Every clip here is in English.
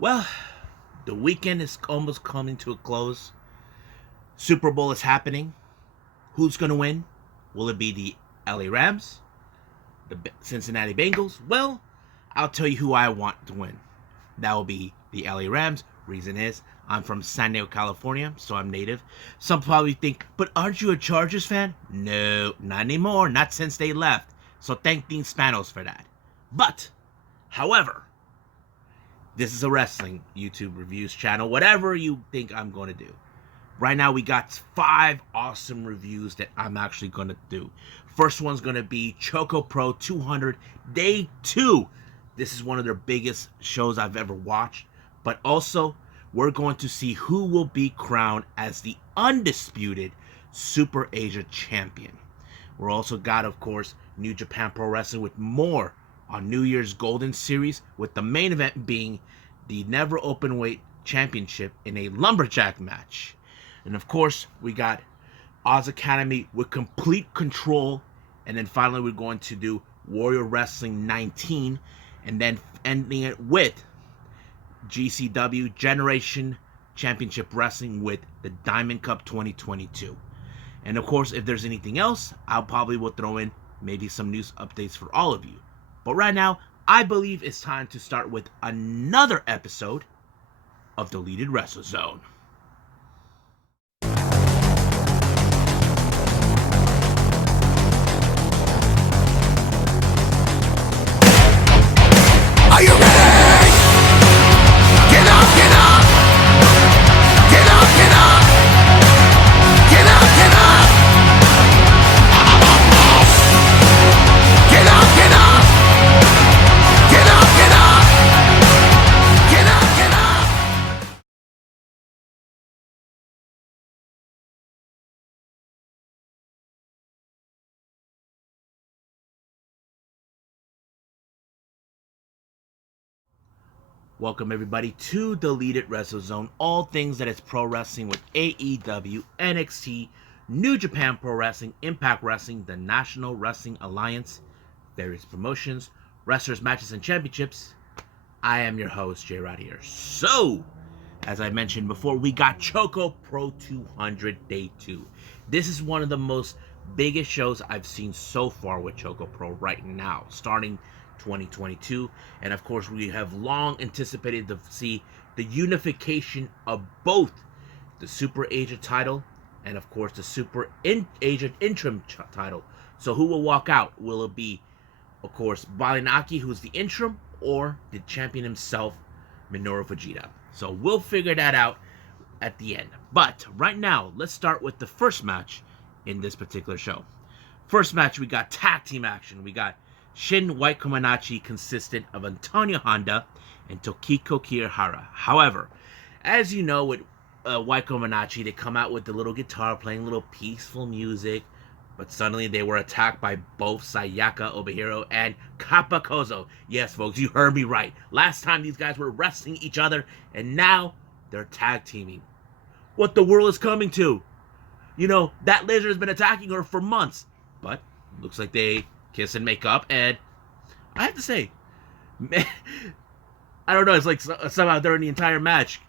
Well, the weekend is almost coming to a close. Super Bowl is happening. Who's going to win? Will it be the LA Rams? The Cincinnati Bengals? Well, I'll tell you who I want to win. That will be the LA Rams. Reason is, I'm from San Diego, California, so I'm native. Some probably think, but aren't you a Chargers fan? No, not anymore. Not since they left. So thank Dean Spanos for that. But, however, this is a wrestling YouTube reviews channel. Whatever you think I'm going to do. Right now, we got 5 awesome reviews that I'm actually going to do. First one's going to be ChocoPro 200 Day 2. This is one of their biggest shows I've ever watched. But also, we're going to see who will be crowned as the undisputed Super Asia Champion. We're also got, of course, New Japan Pro Wrestling with more on New Year's Golden Series, with the main event being the Never Openweight Championship in a lumberjack match. And of course, we got Oz Academy with Complete Control. And then finally, we're going to do Warrior Wrestling 19. And then ending it with GCW Generation Championship Wrestling with the Diamond Cup 2022. And of course, if there's anything else, I'll probably will throw in maybe some news updates for all of you. But right now, I believe it's time to start with another episode of Deleted Wrestle Zone. Are you ready? Get up, get up! Get up, get up! Get up, get up! Get up, get up! Get up, get up! Get up, get up! Welcome everybody to Deleted Wrestle Zone, all things that is pro wrestling with AEW, NXT, New Japan Pro Wrestling, Impact Wrestling, the National Wrestling Alliance, various promotions, wrestlers, matches, and championships. I am your host, J Rod here. So, as I mentioned before, we got ChocoPro 200 Day 2. This is one of the most biggest shows I've seen so far with ChocoPro right now, starting 2022, and of course we have long anticipated to see the unification of both the Super Asia title and of course the Super Asia interim title. So who will walk out? Will it be, of course, Balinaki, who's the interim, or the champion himself, Minoru Fujita? So we'll figure that out at the end. But right now, let's start with the first match in this particular show. First match, we got tag team action. We got Shin White Komachi, consistent of Antonio Honda and Tokiko Kirihara. However, as you know, with White Komachi, they come out with the little guitar playing little peaceful music, but suddenly they were attacked by both Sayaka Obihiro and Kappa Kozo. Yes, folks, you heard me right. Last time these guys were wrestling each other, and now they're tag teaming. What the world is coming to? You know, that lizard has been attacking her for months, but looks like they kiss and make up, and I have to say, man, I don't know, it's like somehow during the entire match,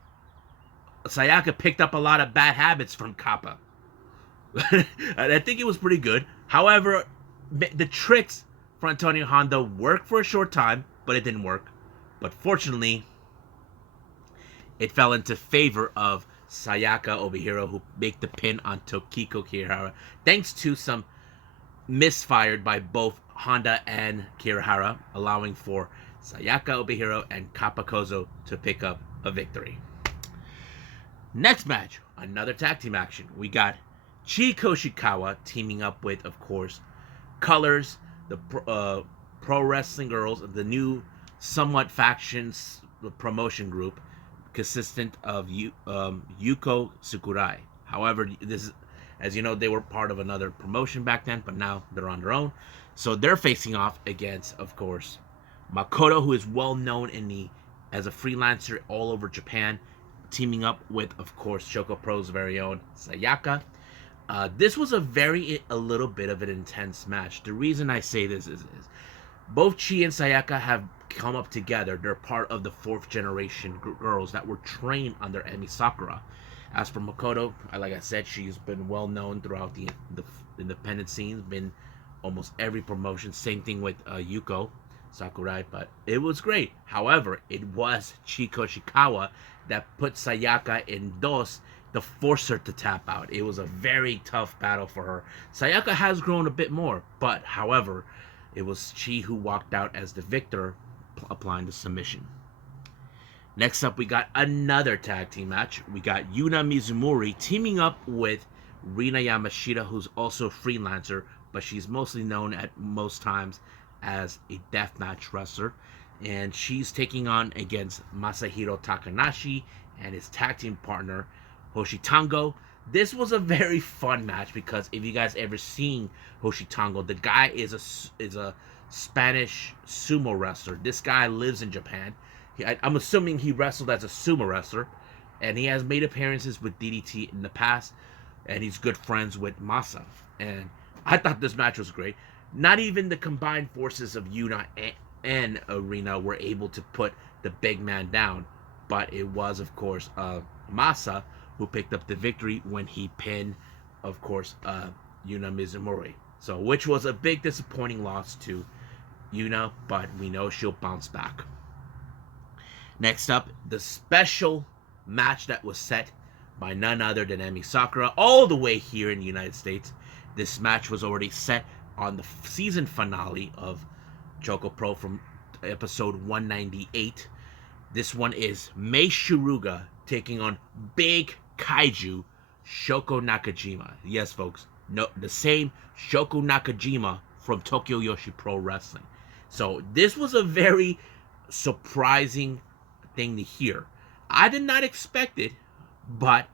Sayaka picked up a lot of bad habits from Kappa. And I think it was pretty good. However, the tricks for Antonio Honda worked for a short time, but it didn't work. But fortunately, it fell into favor of Sayaka Obihiro, who make the pin on Tokiko Kirihara, thanks to some misfired by both Honda and Kirihara, allowing for Sayaka Obihiro and Kappa Kozo to pick up a victory. Next match, another tag team action. We got Chiko Shikawa teaming up with, of course, Colors, the Pro Wrestling Girls, the new somewhat factions promotion group, consistent of Yuko Tsukurai. However, this is, as you know, they were part of another promotion back then, but now they're on their own. So they're facing off against, of course, Makoto, who is well known as a freelancer all over Japan, teaming up with, of course, ChocoPro's very own Sayaka. This was a little bit of an intense match. The reason I say this is Both Chi and Sayaka have come up together. They're part of the fourth generation girls that were trained under Emi Sakura. As for Makoto, like I said, she's been well known throughout the independent scenes, been almost every promotion. Same thing with Yuko Sakurai, but it was great. However, it was Chiko Shikawa that put Sayaka in dos to force her to tap out. It was a very tough battle for her. Sayaka has grown a bit more, but however, it was Chi who walked out as the victor, applying the submission. Next up, we got another tag team match. We got Yuna Mizumori teaming up with Rina Yamashita, who's also a freelancer, but she's mostly known at most times as a deathmatch wrestler. And she's taking on against Masahiro Takanashi and his tag team partner, Hoshitango. This was a very fun match because if you guys ever seen Hoshitango, the guy is a Spanish sumo wrestler. This guy lives in Japan. I'm assuming he wrestled as a sumo wrestler, and he has made appearances with DDT in the past, and he's good friends with Masa. And I thought this match was great. Not even the combined forces of Yuna and Arena were able to put the big man down, but it was, of course, Masa who picked up the victory when he pinned, of course, Yuna Mizumori. So, which was a big disappointing loss to Yuna, but we know she'll bounce back. Next up, the special match that was set by none other than Emi Sakura all the way here in the United States. This match was already set on the season finale of ChocoPro from episode 198. This one is Mei Shiruga taking on Big Kaiju Shoko Nakajima. Yes, folks, no, the same Shoko Nakajima from Tokyo Yoshi Pro Wrestling. So this was a very surprising thing to hear. I did not expect it, but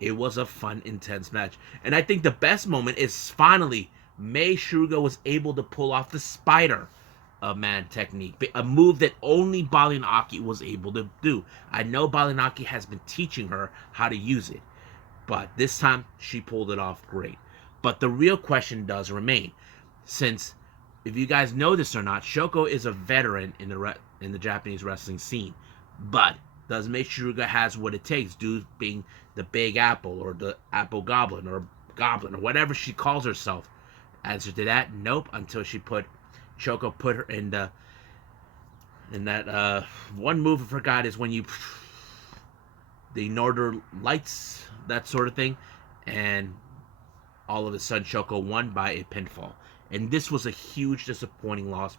it was a fun, intense match. And I think the best moment is finally Mei Shiruga was able to pull off the Spider-Man technique, a move that only Balinaki was able to do. I know Balinaki has been teaching her how to use it, but this time she pulled it off great. But the real question does remain, since if you guys know this or not, Shoko is a veteran in the Japanese wrestling scene. But does Mei Shiruga has what it takes, due being the Big Apple or the Apple Goblin or whatever she calls herself? Answer to that, nope. Until Choco put her in that one move I forgot is when the Northern Lights, that sort of thing, and all of a sudden Choco won by a pinfall. And this was a huge disappointing loss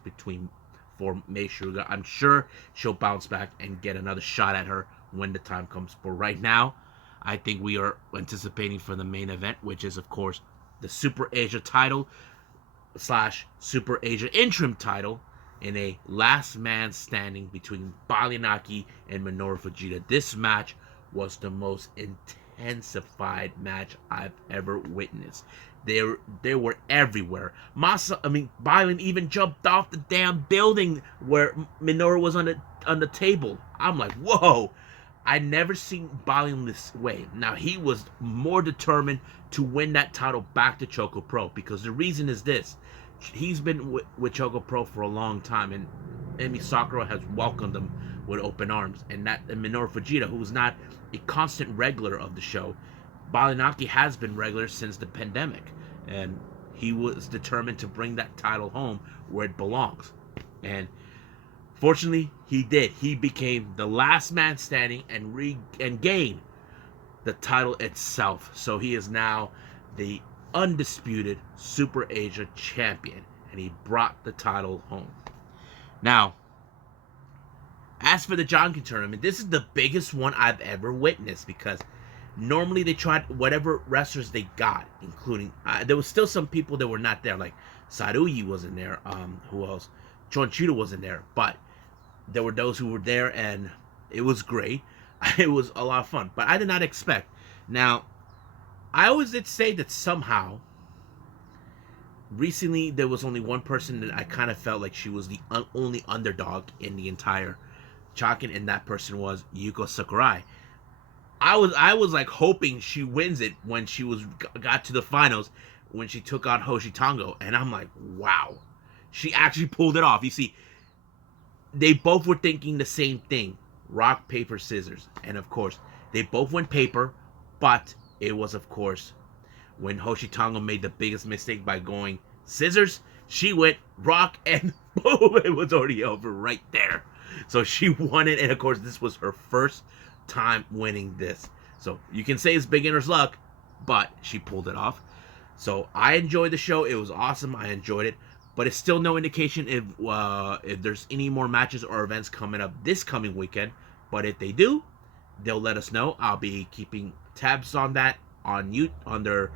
for Mei Shiruga. I'm sure she'll bounce back and get another shot at her when the time comes. But right now, I think we are anticipating for the main event, which is, of course, the Super Asia title / Super Asia interim title in a last man standing between Balinaki and Minoru Fujita. This match was the most intensified match I've ever witnessed. They were everywhere. Balin even jumped off the damn building where Minoru was on the table. I'm like, whoa! I never seen Balin this way. Now he was more determined to win that title back to ChocoPro, because the reason is this: he's been with ChocoPro for a long time, and Emi Sakura has welcomed him with open arms. And Minoru Fujita, who's not a constant regular of the show, Balinaki has been regular since the pandemic, and he was determined to bring that title home where it belongs. And fortunately, he did. He became the last man standing and gained the title itself. So he is now the undisputed Super Asia champion, and he brought the title home. Now, as for the Jonkin tournament, this is the biggest one I've ever witnessed, because normally they tried whatever wrestlers they got, including there was still some people that were not there, like Saruyi wasn't there. Who else? Chonchuda wasn't there, but there were those who were there, and it was great. It was a lot of fun, but I did not expect. Now, I always did say that somehow, recently there was only one person that I kind of felt like she was the only underdog in the entire Chokin, and that person was Yuko Sakurai. I was like hoping she wins it when she got to the finals, when she took on Hoshitango, and I'm like, wow, She actually pulled it off. You see, they both were thinking the same thing: rock, paper, scissors. And of course, they both went paper, but it was, of course, when Hoshi Tonga made the biggest mistake by going scissors, she went rock, and boom, it was already over right there. So she won it, and of course, this was her first time winning this. So you can say it's beginner's luck, but she pulled it off. So I enjoyed the show. It was awesome. I enjoyed it. But it's still no indication if there's any more matches or events coming up this coming weekend. But if they do, they'll let us know. I'll be keeping tabs on that on their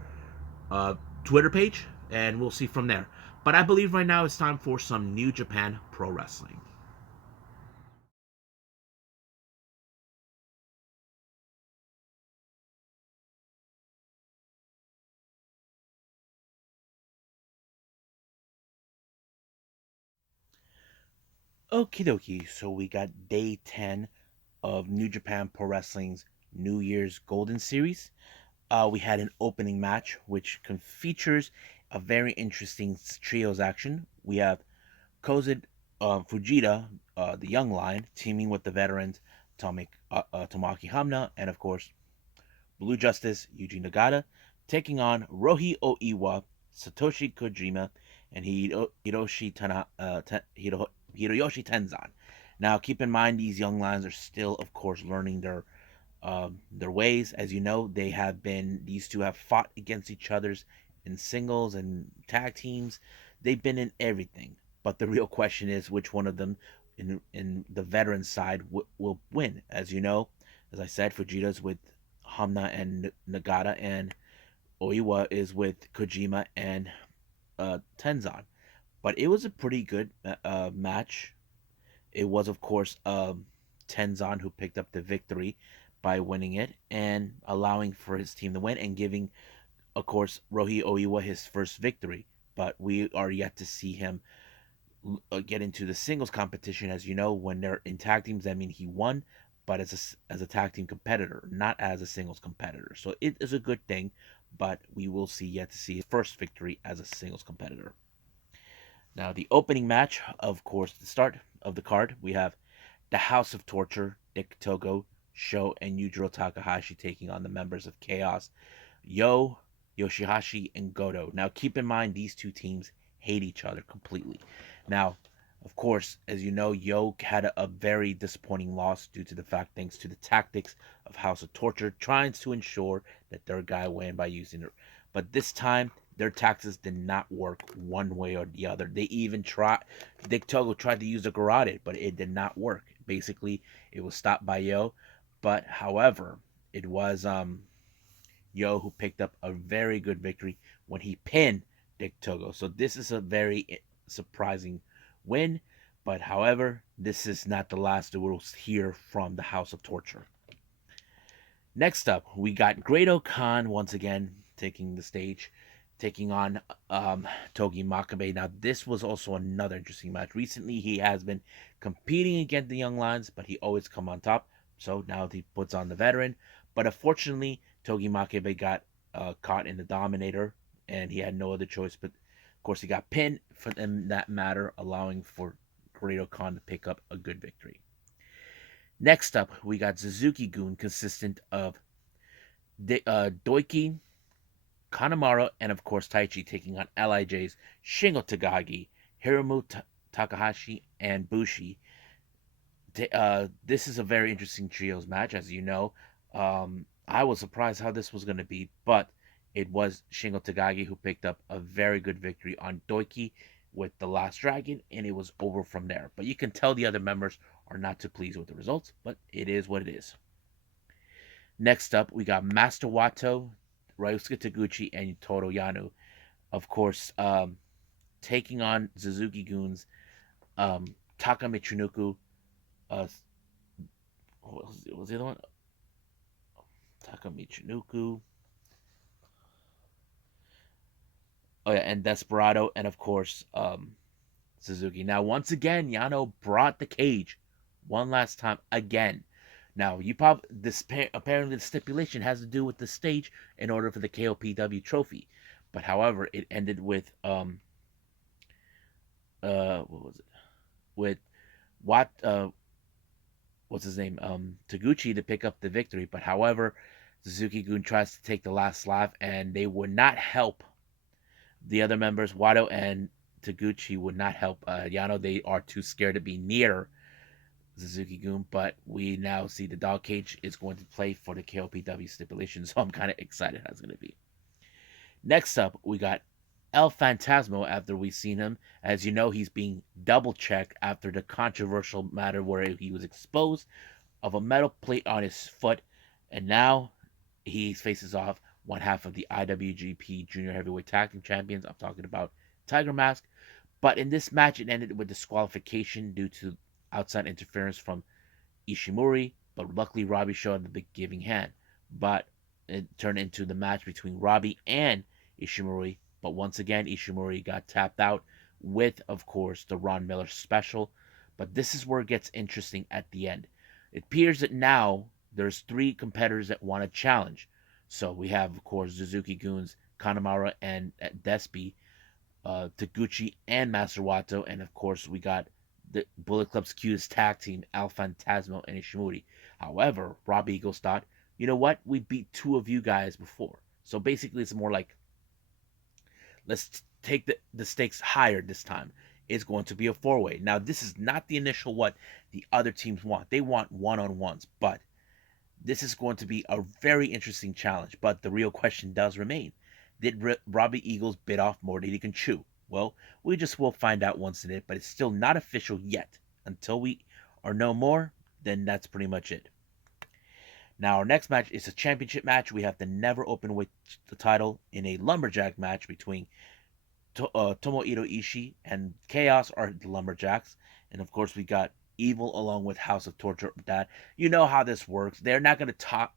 Twitter page, and we'll see from there. But I believe right now it's time for some New Japan Pro Wrestling. Okie dokie, so we got day 10 of New Japan Pro Wrestling's New Year's Golden Series. We had an opening match which features a very interesting trios action. We have Kozid Fujita, the young lion, teaming with the veterans Tomoaki Hamna, and of course Blue Justice Yuji Nagata, taking on Rohi Oiwa, Satoshi Kojima, and Hiroyoshi Tenzan. Now, keep in mind these young lions are still, of course, learning their ways. As you know, these two have fought against each other's in singles and tag teams. They've been in everything. But the real question is which one of them in the veteran side will win. As you know, as I said, Fujita's with Hamna and Nagata, and Oiwa is with Kojima and Tenzan. But it was a pretty good match. It was, of course, Tenzan who picked up the victory by winning it and allowing for his team to win and giving, of course, Rohi Oiwa his first victory. But we are yet to see him get into the singles competition. As you know, when they're in tag teams, that means he won, but as a tag team competitor, not as a singles competitor. So it is a good thing, but we will see yet to see his first victory as a singles competitor. Now, the opening match, of course, the start of the card, we have the House of Torture, Dick Togo, Sho, and Yujiro Takahashi taking on the members of Chaos, Yo, Yoshihashi, and Goto. Now, keep in mind, these two teams hate each other completely. Now, of course, as you know, Yo had a very disappointing loss due to the fact, thanks to the tactics of House of Torture, trying to ensure that their guy win by using it. But this time, their tactics did not work one way or the other. They even Dick Togo tried to use a garrote, but it did not work. Basically, it was stopped by Yo. But however, it was Yo who picked up a very good victory when he pinned Dick Togo. So this is a very surprising win. But however, this is not the last that we'll hear from the House of Torture. Next up, we got Great Khan once again taking the stage, taking on Togi Makabe. Now, this was also another interesting match. Recently, he has been competing against the Young Lions, but he always come on top. So now he puts on the veteran. But unfortunately, Togi Makabe got caught in the Dominator, and he had no other choice. But, of course, he got pinned in that matter, allowing for Great Khan to pick up a good victory. Next up, we got Suzuki-gun, consistent of Doiki, Kanemaru, and of course Taichi, taking on LIJ's Shingo Takagi, Hiromu Takahashi, and Bushi. This is a very interesting trios match, as you know. I was surprised how this was going to be, but it was Shingo Takagi who picked up a very good victory on Doiki with the Last Dragon, and it was over from there. But you can tell the other members are not too pleased with the results, but it is what it is. Next up, we got Master Wato, Ryusuke Taguchi, and Toru Yano. Of course, taking on Suzuki-gun's Taka Michinoku. What was the other one? Taka Michinoku. Oh yeah, and Desperado, and of course, Suzuki. Now, once again, Yano brought the cage one last time again. Now, apparently the stipulation has to do with the stage in order for the KOPW trophy, but however, it ended with what was it? With what what's his name? Taguchi to pick up the victory. But however, Suzuki-gun tries to take the last lap, and they would not help the other members. Wado and Taguchi would not help Yano. They are too scared to be near Suzuki-gun. But we now see the dog cage is going to play for the KOPW stipulation, so I'm kind of excited how it's going to be. Next up, we got El Fantasmo. After we've seen him, as you know, he's being double checked after the controversial matter where he was exposed of a metal plate on his foot, and now he faces off one half of the IWGP Junior Heavyweight Tag Team Champions. I'm talking about Tiger Mask. But in this match, it ended with disqualification due to outside interference from Ishimori. But luckily, Robbie showed the big giving hand. But it turned into the match between Robbie and Ishimori. But once again, Ishimori got tapped out with, of course, the Ron Miller special. But this is where it gets interesting at the end. It appears that now there's three competitors that want to challenge. So we have, of course, Suzuki-gun's Kanemaru and Despi, Taguchi and Master Wato, and of course we got the Bullet Club's cutest tag team, Al Fantasmo and Ishimori. However, Rob Eagles thought, you know what, we beat two of you guys before. So basically it's more like, let's take the stakes higher this time. It's going to be a four-way. Now, this is not the initial what the other teams want. They want one-on-ones, but this is going to be a very interesting challenge. But the real question does remain. Did Robbie Eagles bit off more than he can chew? Well, we just will find out once in it, but it's still not official yet. Until we or know more, then that's pretty much it. Now, our next match is a championship match. We have the never openweight title in a lumberjack match between Tomohiro Ishii and Chaos are the lumberjacks, and of course we got Evil along with House of Torture. That you know how this works. They're not gonna toss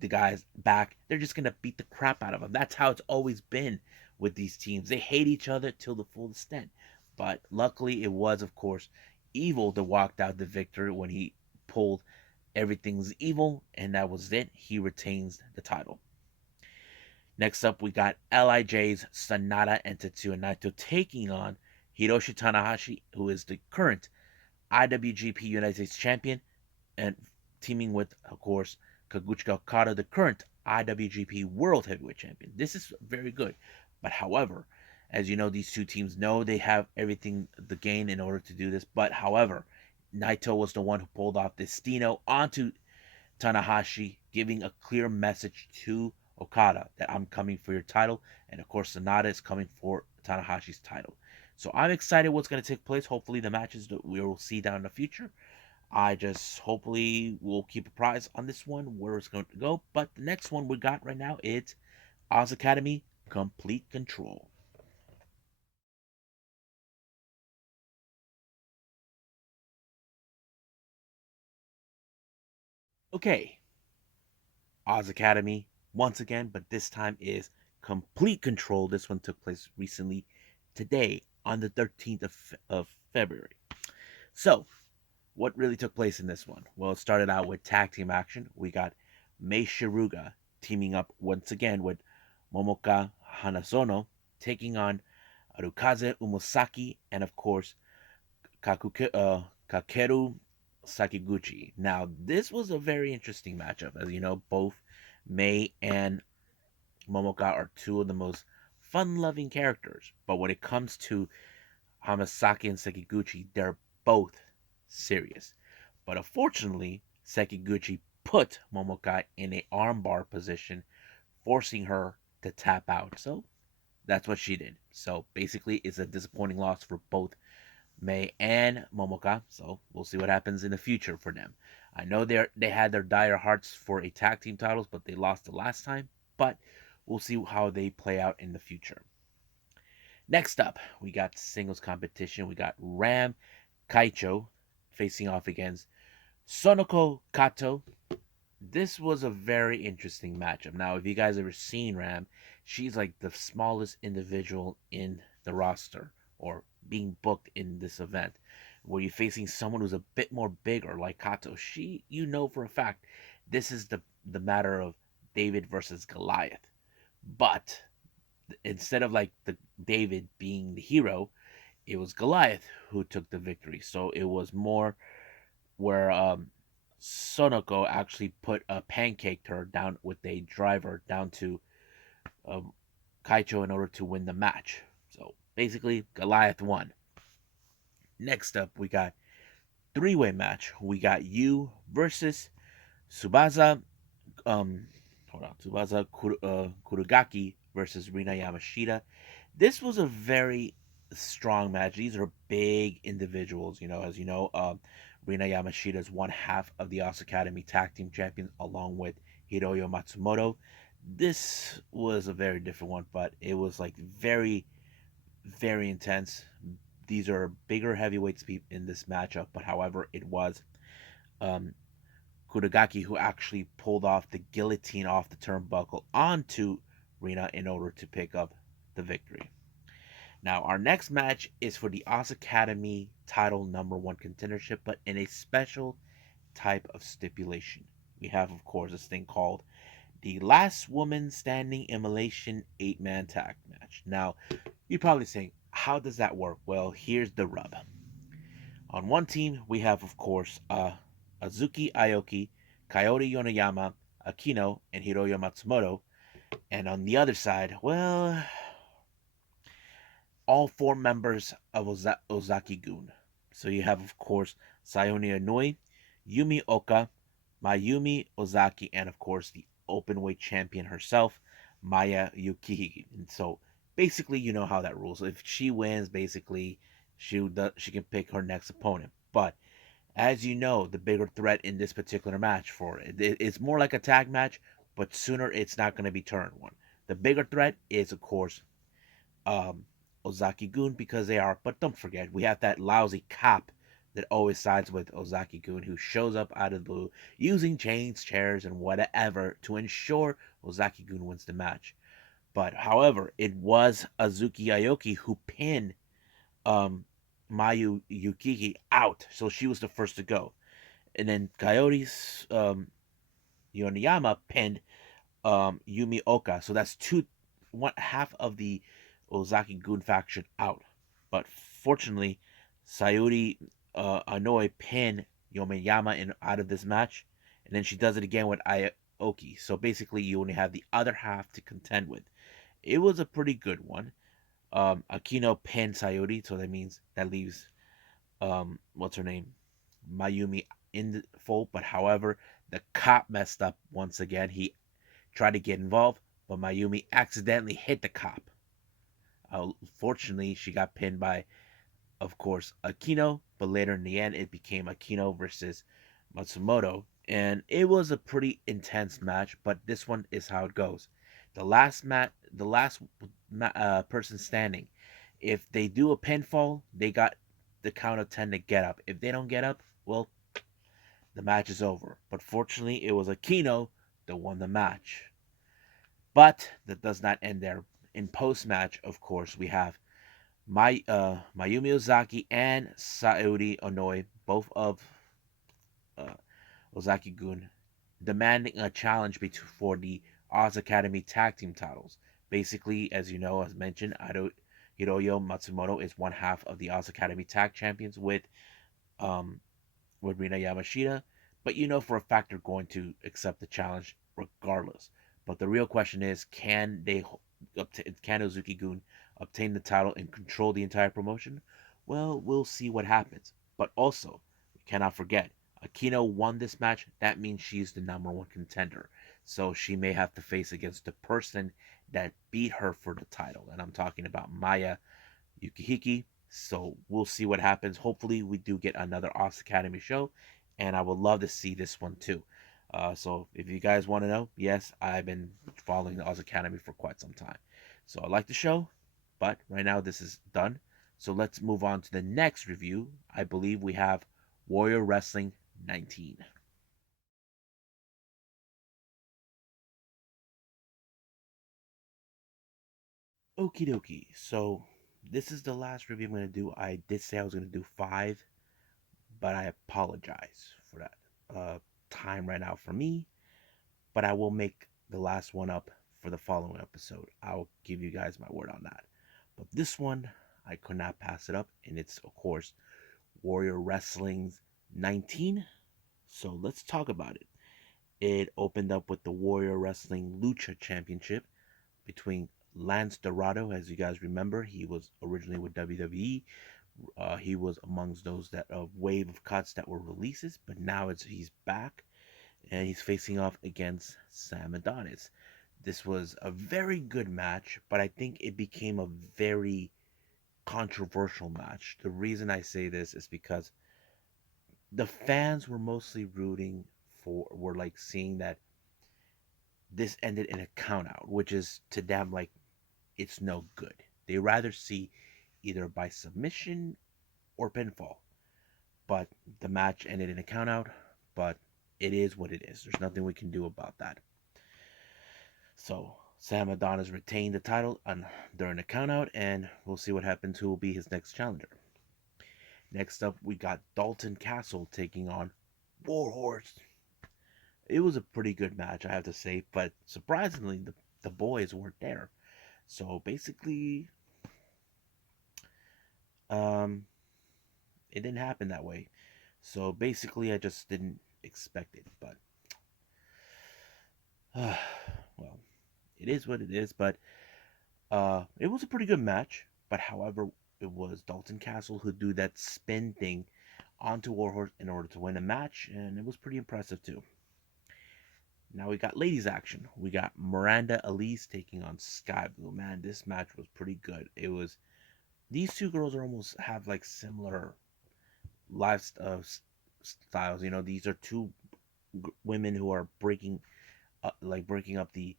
the guys back. They're just gonna beat the crap out of them. That's how it's always been with these teams. They hate each other till the full extent. But luckily, it was of course Evil that walked out the victory when he pulled Everything's Evil, and that was it. He retains the title. Next up, we got LIJ's Sanada and Tetsuya Naito taking on Hiroshi Tanahashi, who is the current IWGP United States Champion, and teaming with, of course, Kaguchika Okada, the current IWGP World Heavyweight Champion. This is very good. But however, as you know, these two teams know they have everything to gain in order to do this. But however, Naito was the one who pulled off this Destino onto Tanahashi, giving a clear message to Okada that I'm coming for your title. And of course, Sanada is coming for Tanahashi's title. So I'm excited what's going to take place. Hopefully the matches that we will see down in the future. I just hopefully will keep a prize on this one, where it's going to go. But the next one we got right now, it's Oz Academy Complete Control. Okay, Oz Academy once again, but this time is Complete Control. This one took place recently today on the 13th of February. So, what really took place in this one? Well, it started out with tag team action. We got Mei Shiruga teaming up once again with Momoka Hanazono, taking on Arukaze Umosaki and, of course, Kakeru Sakiguchi. Now, this was a very interesting matchup. As you know, both Mei and Momoka are two of the most fun-loving characters. But when it comes to Hamasaki and Sekiguchi, they're both serious. But unfortunately, Sekiguchi put Momoka in a armbar position, forcing her to tap out. So that's what she did. So basically, it's a disappointing loss for both Mei and Momoka. So we'll see what happens in the future for them. I know they had their dire hearts for a tag team titles, but they lost the last time. But we'll see how they play out in the future. Next up, we got singles competition. We got Ram Kaicho facing off against Sonoko Kato. This was a very interesting matchup. Now, if you guys ever seen Ram, she's like the smallest individual in the roster or being booked in this event. Where you're facing someone who's a bit more bigger like Kato, you know for a fact this is the matter of David versus Goliath. But instead of like the David being the hero, it was Goliath who took the victory. So it was more where Sonoko actually put a pancaked her down with a driver down to um, Kaicho in order to win the match. So basically, Goliath won. Next up, we got three-way match. We got you versus Tsubasa. Um, hold on, Kurugaki versus Rina Yamashita. This was a very strong match. These are big individuals. As you know, Rina Yamashita is one half of the Oz Academy Tag Team Champions, along with Hiroyo Matsumoto. This was a very different one, but it was like very, very intense. These are bigger heavyweights in this matchup, but however, it was um, Kuragaki who actually pulled off the guillotine off the turnbuckle onto Rina in order to pick up the victory. Now, our next match is for the Oz Academy title #1 contendership, but in a special type of stipulation. We have, of course, this thing called the Last Woman Standing Immolation 8-man tag match. Now, you're probably saying, how does that work? Well, here's the rub. On one team, we have, of course, Azuki Aoki, Coyote Yonoyama, Akino, and Hiroyo Matsumoto. And on the other side, well, all four members of Ozaki-gun. So you have, of course, Sayone Inouye, Yumi Oka, Mayumi Ozaki, and of course the openweight champion herself, Maya Yukihige. And so basically, you know how that rules. If she wins, basically she can pick her next opponent. But as you know, the bigger threat in this particular match for it's more like a tag match, but sooner it's not going to be turn one. The bigger threat is, of course, um, Ozaki-gun because they are. But don't forget, we have that lousy cop that always sides with Ozaki-gun who shows up out of the blue using chains, chairs, and whatever to ensure Ozaki-gun wins the match. But however, it was Azuki Aoki who pinned um, Mayu Yukiki out, so she was the first to go. And then Coyote's Yoniyama pinned Yumi Oka, so that's one half of the Ozaki-gun faction out. But fortunately, Sayuri Inouye pinned Yomiyama out of this match, and then she does it again with Aoki. So basically, you only have the other half to contend with. It was a pretty good one. Akino pinned Sayuri, so that leaves what's her name, Mayumi in the fold. But however, the cop messed up once again. He tried to get involved, but Mayumi accidentally hit the cop. Fortunately, she got pinned by, of course, Akino, but later in the end, it became Akino versus Matsumoto, and it was a pretty intense match. But this one is how it goes: the last person standing. If they do a pinfall, they got the count of 10 to get up. If they don't get up, well, the match is over. But fortunately, it was Akino that won the match. But that does not end there. In post match, of course, we have Mayumi Ozaki and Sayuri Inouye, both of uh, Ozaki-gun, demanding a challenge for the Oz Academy Tag Team titles. Basically, as you know, as mentioned, Hiroyo Matsumoto is one half of the Oz Academy Tag Champions um, with Rina Yamashita, but you know for a fact they're going to accept the challenge regardless. But the real question is, can Uzuki-gun obtain the title and control the entire promotion? Well, we'll see what happens. But also, we cannot forget, Akino won this match. That means she's the #1 contender. So she may have to face against the person that beat her for the title. And I'm talking about Maya Yukihiki. So we'll see what happens. Hopefully, we do get another Oz Academy show. And I would love to see this one too. So if you guys want to know, yes, I've been following the Oz Academy for quite some time. So I like the show, but right now this is done. So let's move on to the next review. I believe we have Warrior Wrestling 19. Okie dokie. So this is the last review I'm going to do. I did say I was going to do 5, but I apologize for that time right now for me. But I will make the last one up for the following episode. I'll give you guys my word on that. But this one, I could not pass it up, and it's, of course, Warrior Wrestling's 19. So let's talk about it. It opened up with the Warrior Wrestling Lucha Championship between Lance Dorado. As you guys remember, he was originally with WWE. He was amongst those that wave of cuts that were releases, but now he's back and he's facing off against Sam Adonis. This was a very good match, but I think it became a very controversial match. The reason I say this is because the fans were mostly rooting were like seeing that this ended in a count out, which is to them like it's no good. They rather see either by submission or pinfall. But the match ended in a count out, but it is what it is. There's nothing we can do about that. So Sam Adonis retained the title during the count out, and we'll see what happens. Who will be his next challenger? Next up, we got Dalton Castle taking on Warhorse. It was a pretty good match, I have to say, but surprisingly, the boys weren't there. So basically, um, it didn't happen that way. So basically, I just didn't expect it. But well, it is what it is. But it was a pretty good match. But however, it was Dalton Castle who do that spin thing onto Warhorse in order to win a match, and it was pretty impressive too. Now we got ladies action. We got Miranda Elise taking on Sky Blue. Man, this match was pretty good. It was these two girls are almost have like similar styles. You know, these are two women who are breaking up the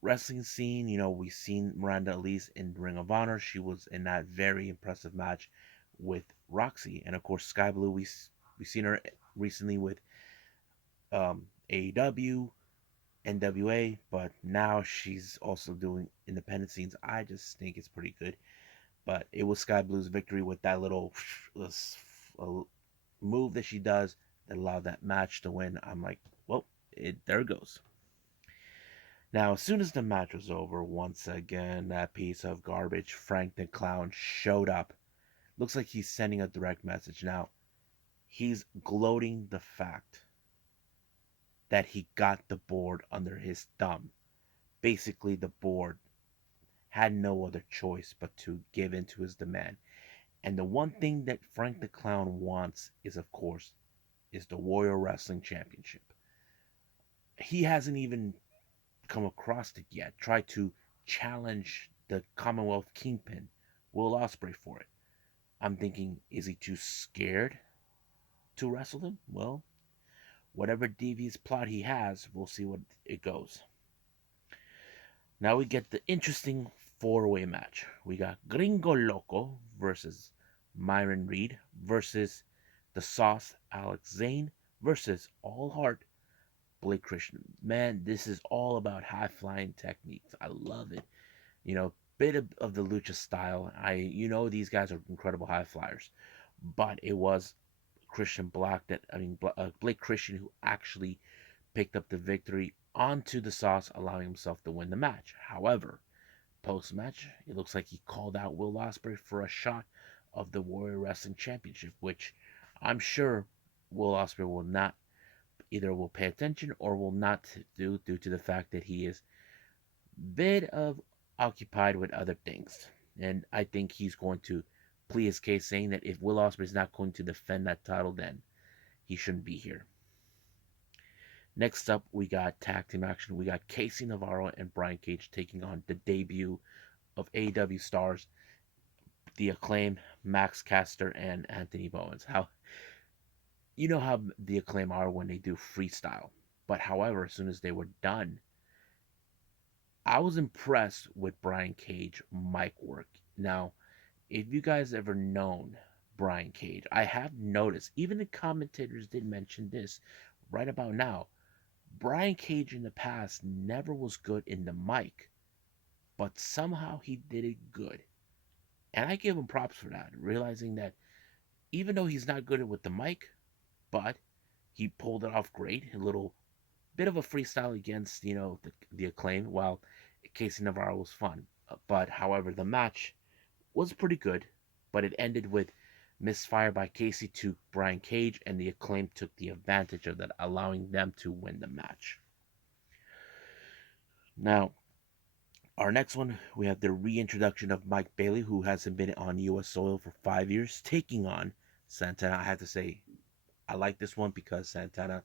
wrestling scene. You know, we've seen Miranda Elise in Ring of Honor. She was in that very impressive match with Roxy, and of course Sky Blue. We seen her recently with AEW, NWA, but now she's also doing independent scenes. I just think it's pretty good. But it was Sky Blue's victory with that little move that she does that allowed that match to win. I'm like, well, there it goes. Now, as soon as the match was over, once again, that piece of garbage, Frank the Clown, showed up. Looks like he's sending a direct message. Now, he's gloating the fact that he got the board under his thumb. Basically, the board had no other choice but to give in to his demand. And the one thing that Frank the Clown wants is, of course, is the Warrior Wrestling Championship. He hasn't even come across it yet. Tried to challenge the Commonwealth Kingpin, Will Ospreay, for it. I'm thinking, is he too scared to wrestle him? Well, whatever devious plot he has, we'll see what it goes. Now we get the interesting four-way match. We got Gringo Loco versus Myron Reed versus the Sauce Alex Zane versus All Heart Blake Christian. Man, this is all about high flying techniques. I love it. You know, bit of the lucha style. These guys are incredible high flyers, but it was Blake Christian who actually picked up the victory onto the Sauce, allowing himself to win the match. However, post match, it looks like he called out Will Ospreay for a shot of the Warrior Wrestling Championship, which I'm sure Will Ospreay will not either will pay attention or will not do due to the fact that he is bit of occupied with other things. And I think he's going to plead his case, saying that if Will Ospreay is not going to defend that title, then he shouldn't be here. Next up, we got tag team action. We got Casey Navarro and Brian Cage taking on the debut of AEW stars, the Acclaim, Max Caster, and Anthony Bowens. How the Acclaim are when they do freestyle. But however, as soon as they were done, I was impressed with Brian Cage mic work. Now, if you guys ever known Brian Cage, I have noticed, even the commentators did mention this right about now. Brian Cage in the past never was good in the mic, but somehow he did it good. And I give him props for that, realizing that even though he's not good with the mic, but he pulled it off great. A little bit of a freestyle against, the Acclaim, while Casey Navarro was fun. But however, the match was pretty good, but it ended with misfire by Casey to Brian Cage, and the Acclaim took the advantage of that, allowing them to win the match. Now, our next one, we have the reintroduction of Mike Bailey, who hasn't been on U.S. soil for 5 years, taking on Santana. I have to say, I like this one because Santana,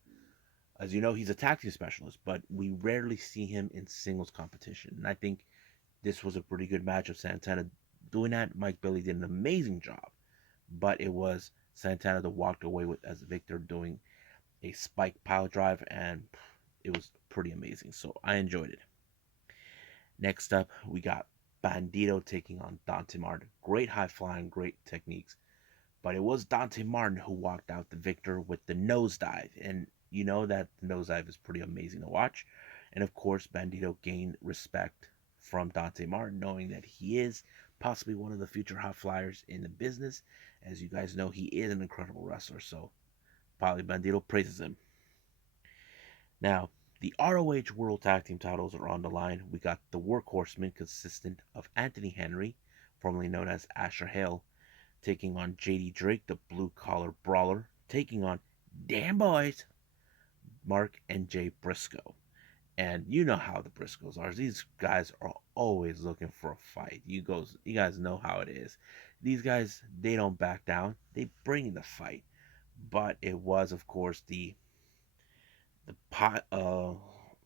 as you know, he's a tag team specialist, but we rarely see him in singles competition. And I think this was a pretty good match of Santana doing that. Mike Bailey did an amazing job, but it was Santana that walked away with as Victor doing a spike pile drive, and it was pretty amazing. So I enjoyed it. Next up, we got Bandito taking on Dante Martin. Great high flying, great techniques. But it was Dante Martin who walked out the victor with the nosedive. And you know that the nosedive is pretty amazing to watch. And of course, Bandito gained respect from Dante Martin, knowing that he is possibly one of the future high flyers in the business. As you guys know, he is an incredible wrestler. So probably Bandito praises him. Now, the ROH World Tag Team titles are on the line. We got the Workhorsemen, consistent of Anthony Henry, formerly known as Asher Hale, taking on JD Drake, the blue collar brawler, taking on Damn Boys, Mark and Jay Briscoe. And you know how the Briscoes are. These guys are always looking for a fight. You guys know how it is. These guys, they don't back down. They bring the fight. But it was, of course, the pot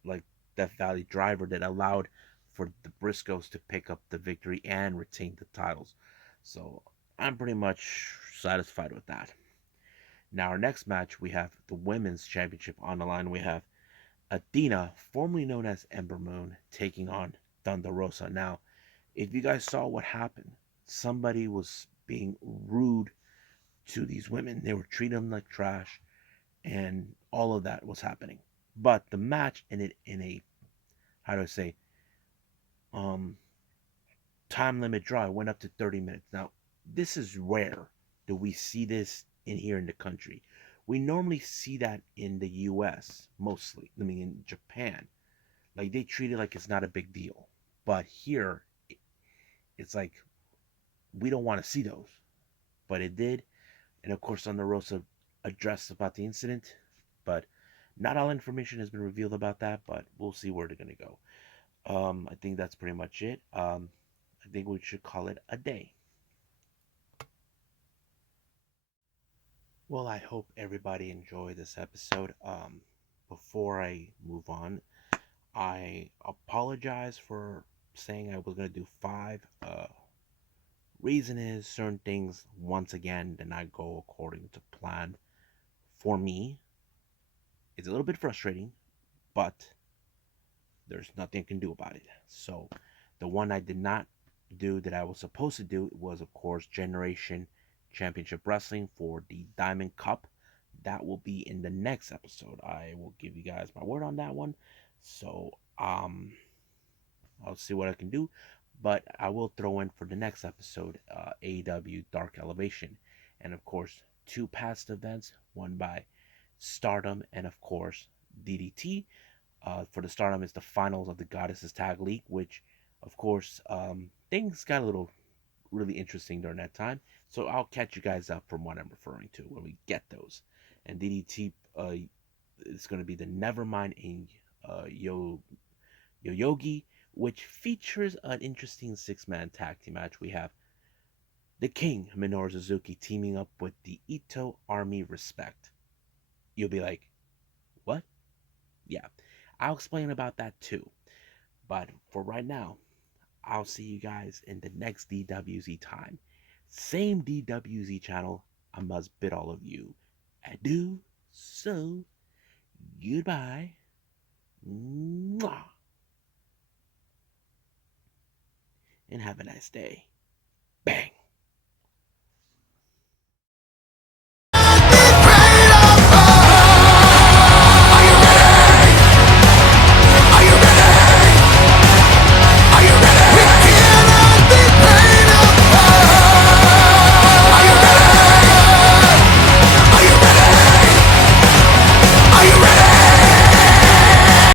like Death Valley driver that allowed for the Briscoes to pick up the victory and retain the titles. So I'm pretty much satisfied with that. Now our next match, we have the women's championship on the line. We have Athena, formerly known as Ember Moon, taking on Thunder Rosa. Now, if you guys saw what happened, somebody was being rude to these women. They were treating them like trash, and all of that was happening. But the match in a how do I say um time limit draw went up to 30 minutes. Now, this is rare that we see this in here in the country. We normally see that in the US mostly. I mean in Japan. Like they treat it like it's not a big deal. But here it's like we don't want to see those. But it did. And of course Thunder Rosa addressed about the incident. But not all information has been revealed about that, but we'll see where they're gonna go. I think that's pretty much it. I think we should call it a day. Well, I hope everybody enjoyed this episode. Before I move on, I apologize for saying I was gonna do five. Reason is certain things once again did not go according to plan. For me, it's a little bit frustrating, but there's nothing I can do about it. So, the one I did not do that I was supposed to do was, of course, Generation Championship Wrestling for the Diamond Cup. That will be in the next episode. I will give you guys my word on that one. So, I'll see what I can do. But I will throw in for the next episode AEW Dark Elevation. And of course, two past events, one by Stardom and of course DDT. For the Stardom is the finals of the Goddesses Tag League, which of course things got a little really interesting during that time. So I'll catch you guys up from what I'm referring to when we get those. And DDT is going to be the Nevermind in Yoyogi, which features an interesting six-man tag team match. We have the King, Minoru Suzuki, teaming up with the Ito Army Respect. You'll be like, what? Yeah, I'll explain about that too. But for right now, I'll see you guys in the next DWZ time. Same DWZ channel. I must bid all of you adieu. So, goodbye. Mwah. And have a nice day.